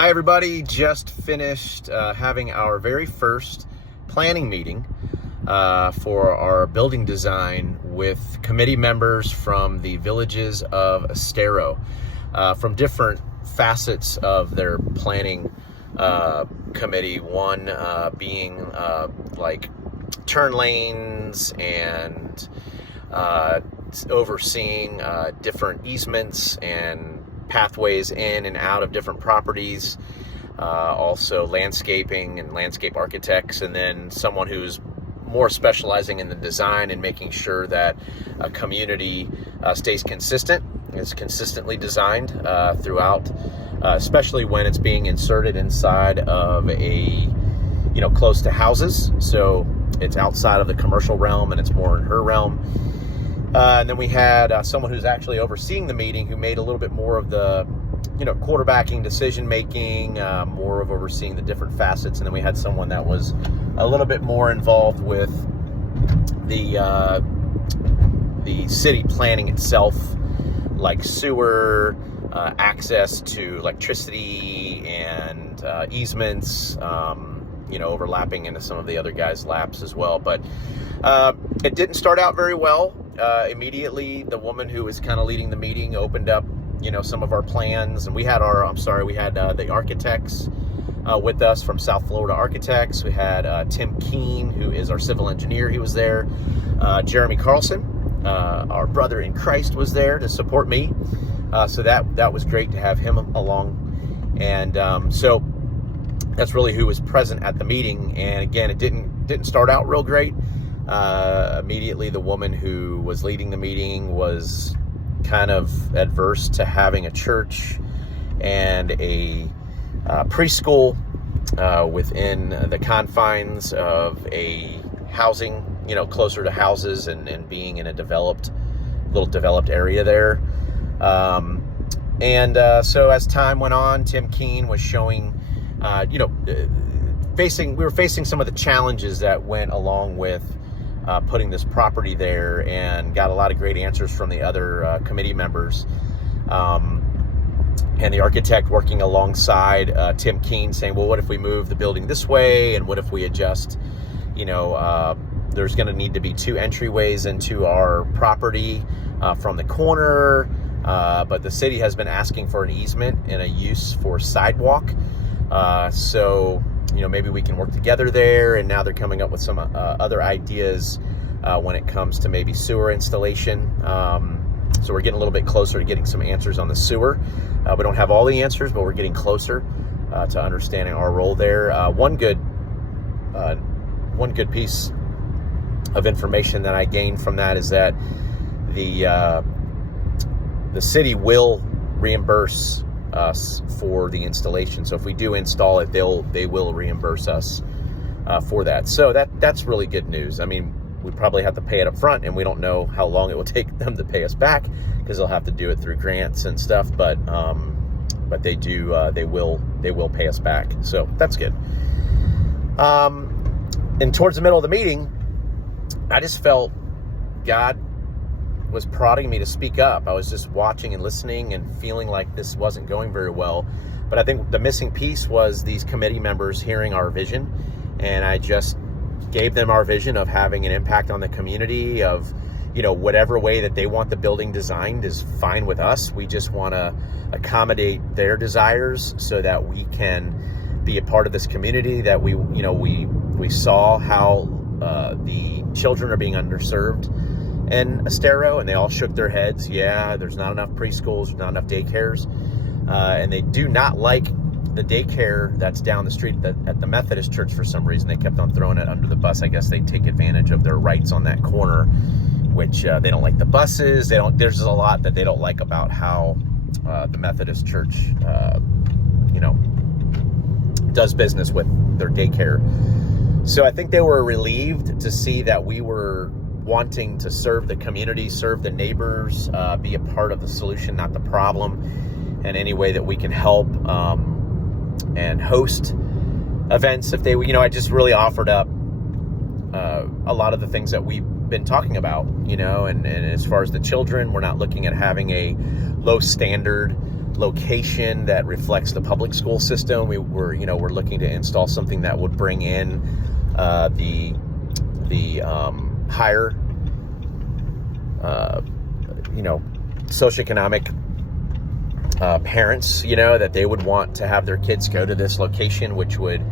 Hi everybody, just finished having our very first planning meeting for our building design with committee members from the villages of Estero, from different facets of their planning committee. One being like turn lanes and overseeing different easements and pathways in and out of different properties, also landscaping and landscape architects, and then someone who's more specializing in the design and making sure that a community stays consistent, is consistently designed throughout, especially when it's being inserted inside of a, close to houses. So it's outside of the commercial realm and it's more in her realm. And then we had someone who's actually overseeing the meeting who made a little bit more of the, quarterbacking, decision-making, more of overseeing the different facets. And then we had someone that was a little bit more involved with the city planning itself, like sewer, access to electricity and easements, overlapping into some of the other guys' laps as well. But it didn't start out very well. Immediately, the woman who was kind of leading the meeting opened up, some of our plans, and we had the architects with us from South Florida Architects. We had Tim Keene, who is our civil engineer. He was there. Jeremy Carlson, our brother in Christ, was there to support me. So that was great to have him along. And so that's really who was present at the meeting. And again, it didn't start out real great. Immediately, the woman who was leading the meeting was kind of adverse to having a church and a preschool within the confines of a housing, closer to houses and being in a developed area there. So as time went on, Tim Keene was showing, we were facing some of the challenges that went along with putting this property there, and got a lot of great answers from the other committee members, and the architect working alongside Tim Keene, saying, well, what if we move the building this way, and what if we adjust, there's going to need to be two entryways into our property from the corner, but the city has been asking for an easement and a use for sidewalk, so maybe we can work together there. And now they're coming up with some other ideas when it comes to maybe sewer installation. So we're getting a little bit closer to getting some answers on the sewer. We don't have all the answers, but we're getting closer to understanding our role there. One good piece of information that I gained from that is that the city will reimburse us for the installation. So if we do install it, they will reimburse us for that. So that's really good news. I mean, we probably have to pay it up front, and we don't know how long it will take them to pay us back, because they'll have to do it through grants and stuff. But they will pay us back. So that's good. And towards the middle of the meeting, I just felt God was prodding me to speak up. I was just watching and listening and feeling like this wasn't going very well. But I think the missing piece was these committee members hearing our vision. And I just gave them our vision of having an impact on the community, of, whatever way that they want the building designed is fine with us. We just want to accommodate their desires so that we can be a part of this community, that we saw how the children are being underserved in Estero, and they all shook their heads. Yeah, there's not enough preschools, there's not enough daycares, and they do not like the daycare that's down the street at the Methodist church. For some reason, they kept on throwing it under the bus. I guess they take advantage of their rights on that corner, which they don't like the buses. There's just a lot that they don't like about how the Methodist church, does business with their daycare. So I think they were relieved to see that we were wanting to serve the community, serve the neighbors, be a part of the solution, not the problem, and any way that we can help and host events. If they, I just really offered up a lot of the things that we've been talking about, and as far as the children, we're not looking at having a low standard location that reflects the public school system. We're looking to install something that would bring in the higher socioeconomic parents, that they would want to have their kids go to this location, which would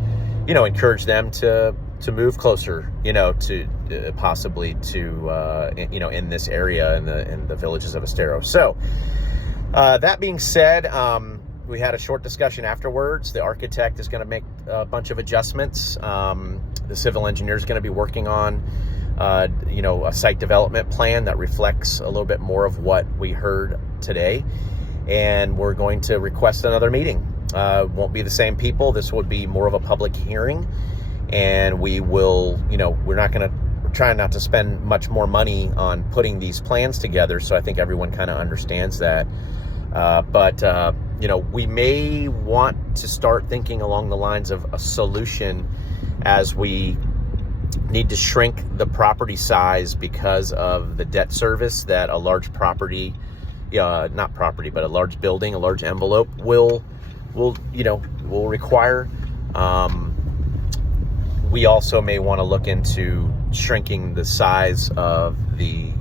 encourage them to move closer, to possibly to in this area in the villages of Estero. So that being said, we had a short discussion afterwards. The architect is going to make a bunch of adjustments. The civil engineer is going to be working on a site development plan that reflects a little bit more of what we heard today, and we're going to request another meeting. Won't be the same people. This would be more of a public hearing, and we will, we're trying not to spend much more money on putting these plans together. So I think everyone kind of understands that. But we may want to start thinking along the lines of a solution as we need to shrink the property size because of the debt service that a large property, not property, but a large building, a large envelope will require. We also may want to look into shrinking the size of the,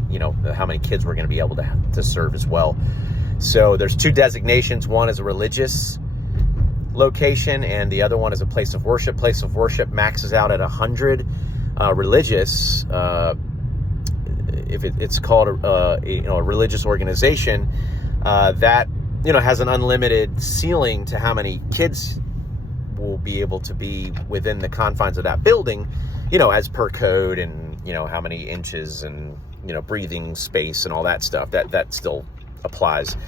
how many kids we're going to be able to serve as well. So there's two designations. One is a religious location, and the other one is a place of worship. Place of worship maxes out at 100. Religious, if it's called a religious organization, that has an unlimited ceiling to how many kids will be able to be within the confines of that building, as per code, and how many inches, and breathing space and all that stuff. That still applies,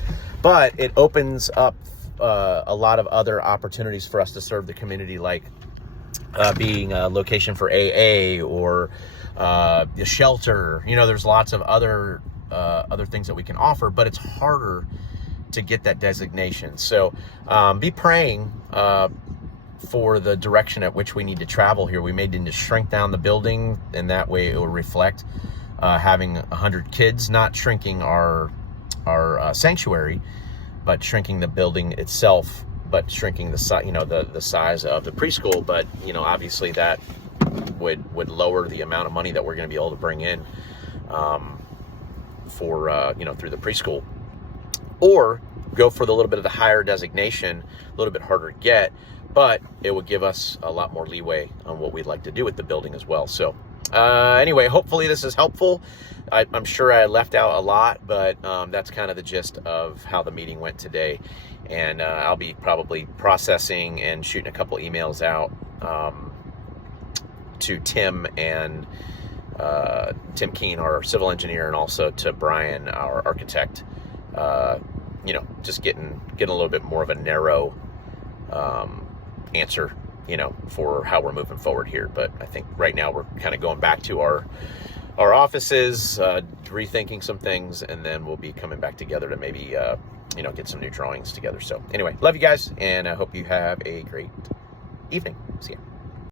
but it opens up a lot of other opportunities for us to serve the community, like being a location for AA or the shelter. There's lots of other things that we can offer, but it's harder to get that designation. So be praying for the direction at which we need to travel here. We may need to shrink down the building, and that way it will reflect having 100 kids, not shrinking our sanctuary, but shrinking the building itself, but shrinking the size of the preschool. But obviously that would lower the amount of money that we're going to be able to bring in for through the preschool, or go for the little bit of the higher designation, a little bit harder to get, but it would give us a lot more leeway on what we'd like to do with the building as well. So anyway, hopefully this is helpful. I'm sure I left out a lot, but that's kind of the gist of how the meeting went today. And I'll be probably processing and shooting a couple emails out to Tim and Tim Keene, our civil engineer, and also to Brian, our architect. Just getting a little bit more of a narrow answer, for how we're moving forward here. But I think right now we're kind of going back to our offices, rethinking some things, and then we'll be coming back together to maybe, get some new drawings together. So anyway, love you guys, and I hope you have a great evening. See ya.